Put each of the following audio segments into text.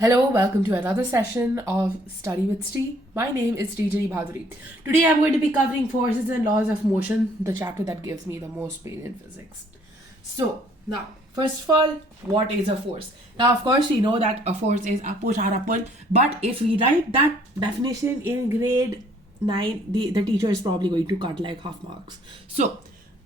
Hello, welcome to another session of Study with Sree. My name is Sree Bhaduri. Today I'm going to be covering forces and laws of motion, the chapter that gives me the most pain in physics. So, now, first of all, what is a force? Now, of course, we know that a force is a push or a pull, but if we write that definition in grade 9, the teacher is probably going to cut like half marks. So,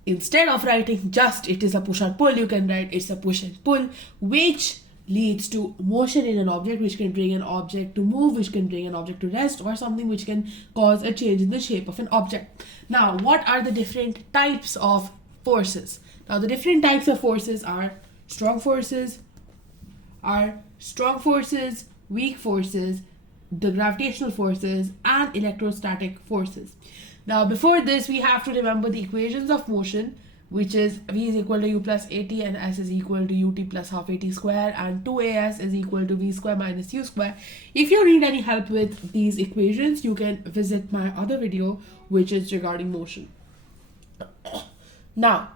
instead of writing just it is a push or pull, you can write it's a push and pull, which leads to motion in an object, which can bring an object to move, which can bring an object to rest, or something which can cause a change in the shape of an object. Now, what are the different types of forces? Now, the different types of forces are strong forces, weak forces, the gravitational forces, and electrostatic forces. Now, before this, we have to remember the equations of motion, which is V is equal to U plus AT and S is equal to UT plus half AT square, and 2AS is equal to V square minus U square. If you need any help with these equations, you can visit my other video, which is regarding motion. Now,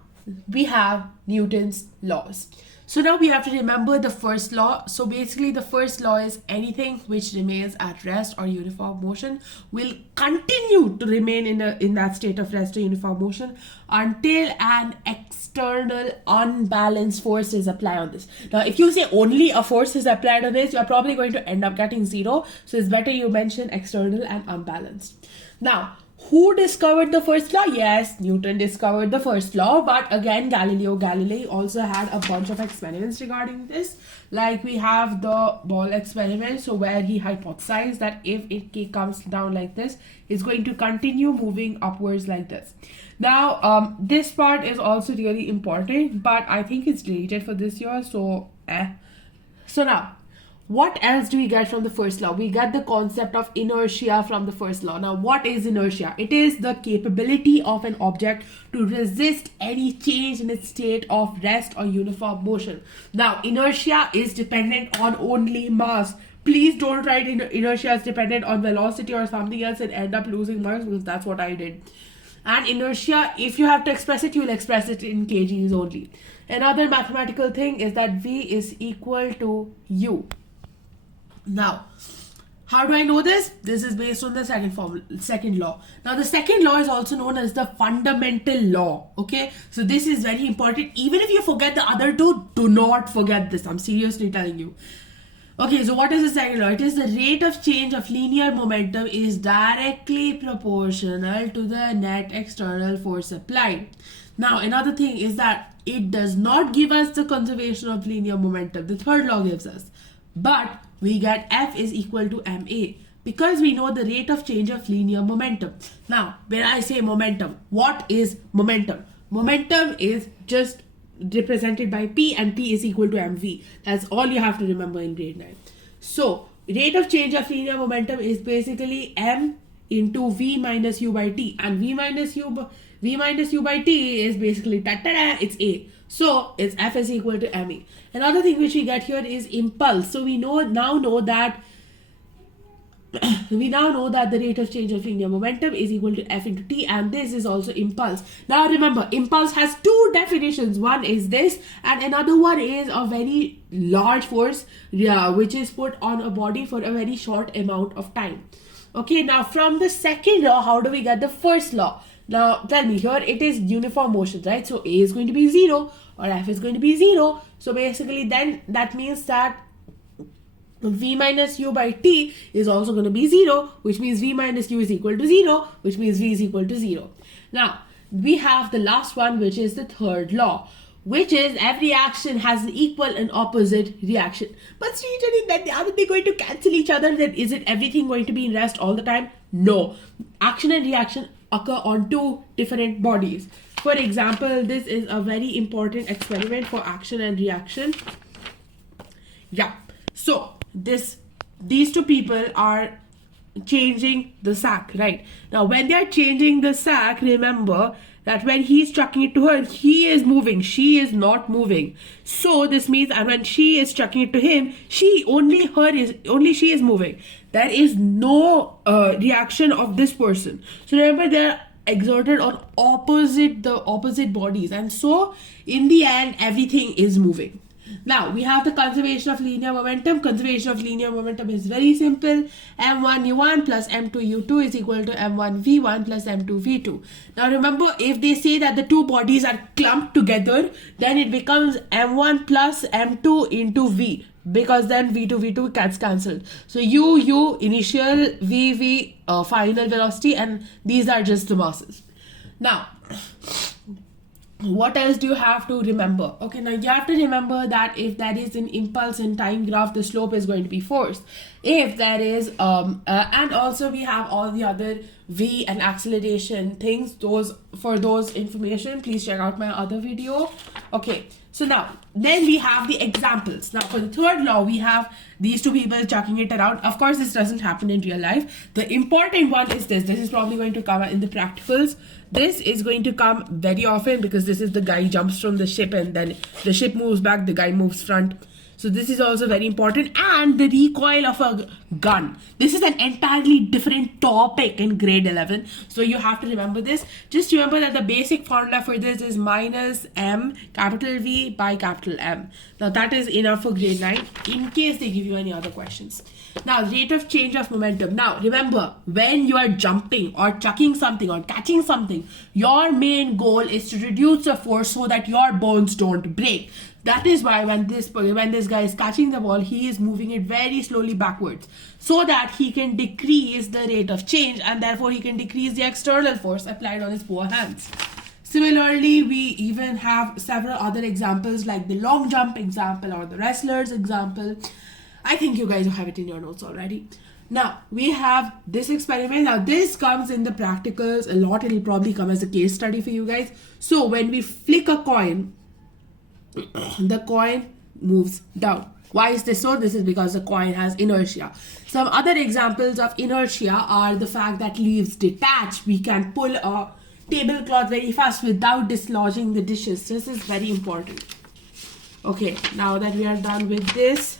we have Newton's laws. So now we have to remember the first law. So basically the first law is anything which remains at rest or uniform motion will continue to remain in that state of rest or uniform motion until an external unbalanced force is applied on this. Now if you say only a force is applied on this, you are probably going to end up getting 0. So it's better you mention external and unbalanced. Now, who discovered the first law? Yes, Newton discovered the first law, but again, Galileo Galilei also had a bunch of experiments regarding this. Like we have the ball experiment, so where he hypothesized that if it comes down like this, it's going to continue moving upwards like this. Now, this part is also really important, but I think it's deleted for this year, so So now, what else do we get from the first law? We get the concept of inertia from the first law. Now, what is inertia? It is the capability of an object to resist any change in its state of rest or uniform motion. Now, inertia is dependent on only mass. Please don't write inertia as dependent on velocity or something else and end up losing marks, because that's what I did. And inertia, if you have to express it, you will express it in kgs only. Another mathematical thing is that V is equal to U. Now, how do I know this? This is based on the second law. Now, the second law is also known as the fundamental law. Okay, so this is very important. Even if you forget the other two, do not forget this. I'm seriously telling you. Okay, so what is the second law? It is the rate of change of linear momentum is directly proportional to the net external force applied. Now, another thing is that it does not give us the conservation of linear momentum. The third law gives us. But we get F is equal to ma, because we know the rate of change of linear momentum. Now, when I say momentum, what is momentum? Momentum is just represented by P, and P is equal to mv. That's all you have to remember in grade 9. So, rate of change of linear momentum is basically m into v minus u by t, and v minus u by t is basically it's a. So it's F is equal to ma. Another thing which we get here is impulse. So we now know that the rate of change of linear momentum is equal to F into t, and this is also impulse. Now remember, impulse has two definitions. One is this, and another one is a very large force, which is put on a body for a very short amount of time. Okay, now from the second law, how do we get the first law? Now, tell me, here it is uniform motion, right? So, A is going to be 0 or F is going to be 0. So, basically, then that means that V minus U by T is also going to be 0, which means V minus U is equal to 0, which means V is equal to 0. Now, we have the last one, which is the third law, which is every action has an equal and opposite reaction. But then aren't they going to cancel each other? Then is it everything going to be in rest all the time? No. Action and reaction occur on two different bodies. For example, this is a very important experiment for action and reaction. Yeah. So these two people are changing the sack, right? Now, when they are changing the sack, remember that when he's chucking it to her, he is moving, she is not moving. So this means, and when she is chucking it to him, only she is moving. There is no reaction of this person. So remember, they're exerted on the opposite bodies, and so in the end everything is moving. Now we have the conservation of linear momentum. Conservation of linear momentum is very simple. m1u1 plus m2u2 is equal to m1v1 plus m2v2. Now remember, if they say that the two bodies are clumped together, then it becomes m1 plus m2 into v, because then v2 gets cancelled. So u initial, v final velocity, and these are just the masses. Now what else do you have to remember? Okay, now you have to remember that if there is an impulse in time graph, the slope is going to be forced. If there is and also we have all the other v and acceleration things. For those information, please check out my other video. Okay, so now then we have the examples. Now for the third law, we have these two people chucking it around. Of course, this doesn't happen in real life. The important one is this. This is probably going to come in the practicals. This is going to come very often because this is the guy jumps from the ship and then the ship moves back, the guy moves front. So this is also very important. And the recoil of a gun. This is an entirely different topic in grade 11. So you have to remember this. Just remember that the basic formula for this is minus m capital V by capital M. Now that is enough for grade 9 in case they give you any other questions. Now, rate of change of momentum. Now, remember, when you are jumping or chucking something or catching something, your main goal is to reduce the force so that your bones don't break. That is why when this guy is catching the ball, he is moving it very slowly backwards so that he can decrease the rate of change, and therefore he can decrease the external force applied on his poor hands. Similarly, we even have several other examples like the long jump example or the wrestler's example. I think you guys have it in your notes already. Now, we have this experiment. Now, this comes in the practicals a lot. It'll probably come as a case study for you guys. So, when we flick a coin, the coin moves down. Why is this so? This is because the coin has inertia. Some other examples of inertia are the fact that leaves detach. We can pull a tablecloth very fast without dislodging the dishes. This is very important. Okay, now that we are done with this,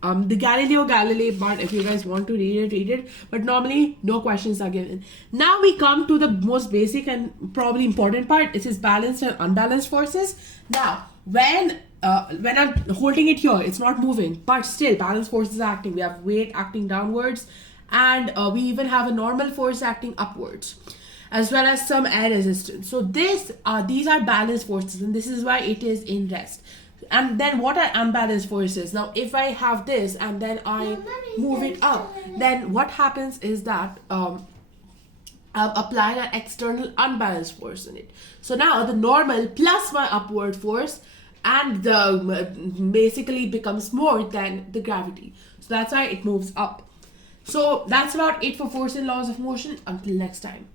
the Galileo Galilei part, if you guys want to read it, but normally no questions are given. Now we come to the most basic and probably important part. This is balanced and unbalanced forces. Now, when I'm holding it here, it's not moving, but still balanced forces are acting. We have weight acting downwards, and we even have a normal force acting upwards, as well as some air resistance. So these are balanced forces, and this is why it is in rest. And then what are unbalanced forces? Now, if I have this and then I move it up, then what happens is that I've applied an external unbalanced force in it. So now the normal plus my upward force and the basically becomes more than the gravity. So that's why it moves up. So that's about it for force and laws of motion. Until next time.